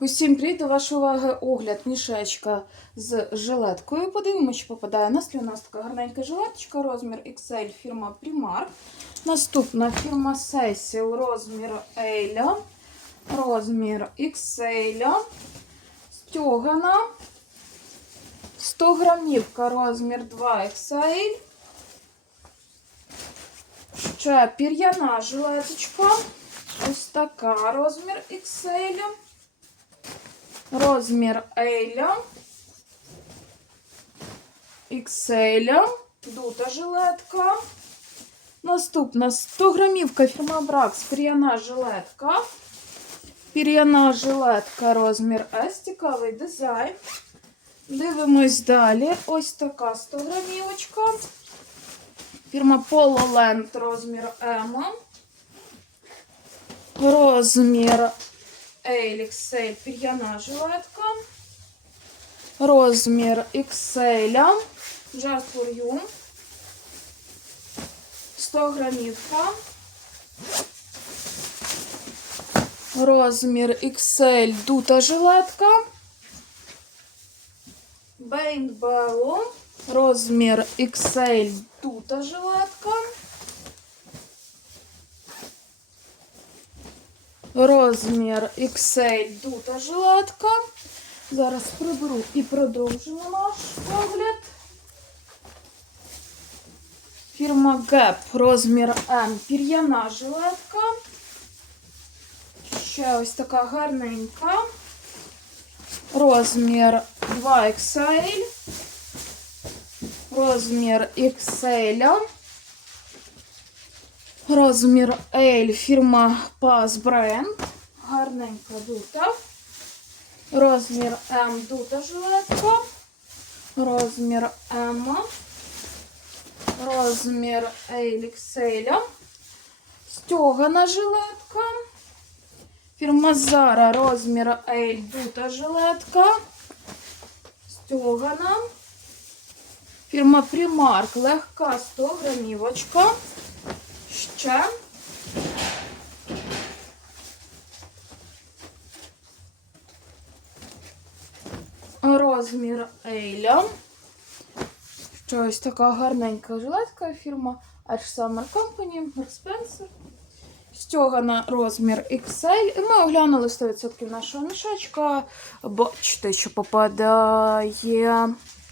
Усім привіт, до вашої уваги огляд мішечка з жилеткою. Подивимося, що попадає на слід. У нас така гарненька жилеточка, розмір XL, фірма Primark. Наступна фірма Cecil, розмір L, розмір XL, стьогана, 100 грамівка, розмір 2XL. Ще пір'яна жилеточка. Ось така розмір XL. Розмір L. XL. Дута жилетка. Наступна 100 грамівка фірма Бракс. Пір'яна жилетка. Пір'яна жилетка розмір S. Цікавий дизайн. Дивимось далі. Ось така 100 грамівочка. Фірма Polo Land розмір M. Розмір XL пір'яна жилетка. Розмір XL. Just for you. 100 грамівка. Розмір XL дута жилетка. Бейнбело. Розмір XL дута жилетка. Розмір XL дута жилетка. Зараз приберу і продовжимо наш огляд. Фірма Gap, розмір М, пір'яна жилетка. Ще ось така гарненька. Розмір 2XL. Розмір XL. Розмір L, фірма Paz Brand. Гарненька дута. Розмір М дута жилетка. Розмір М. Розмір XL. Стьогана жилетка. Фірма Zara, розмір L, дута жилетка. Стьогана. Фірма Primark, легка 100 грамівочка. Ще. Розмір Ейля. Що ось така гарненька жилетка фірма H Summer Company, Spencer. Стьогана розмір XL. І ми оглянули 100% нашого мішечка. Бачите, що попадає